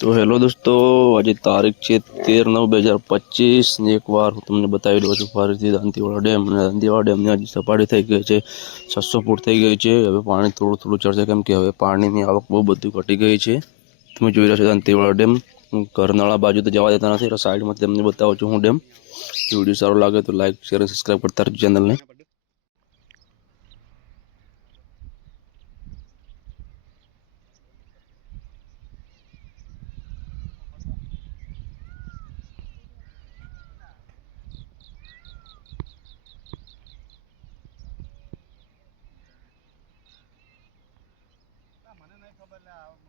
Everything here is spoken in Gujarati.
તો હેલો દોસ્તો, આજે તારીખ છે તેર નવ બે હજાર પચીસ ને એકવાર હું તમને બતાવી દઉં છું ફરીથી દાંતીવાડા ડેમ. અને દાંતીવાડા ડેમની આજે સપાટી થઈ ગઈ છે, છસો ફૂટ થઈ ગઈ છે. હવે પાણી થોડું થોડું ચડશે, કેમ કે હવે પાણીની આવક બહુ બધું ઘટી ગઈ છે. તમે જોઈ રહ્યા છો દાંતીવાડા ડેમ. કરનાળા બાજુ તો જવા દેતા નથી એટલે સાઈડમાં તમને બતાવું છું હું ડેમ. વીડિયો સારો લાગે તો લાઈક, શેર અને સબસ્ક્રાઈબ કરતા ચેનલને. ರೋಗಬಲ್ಲ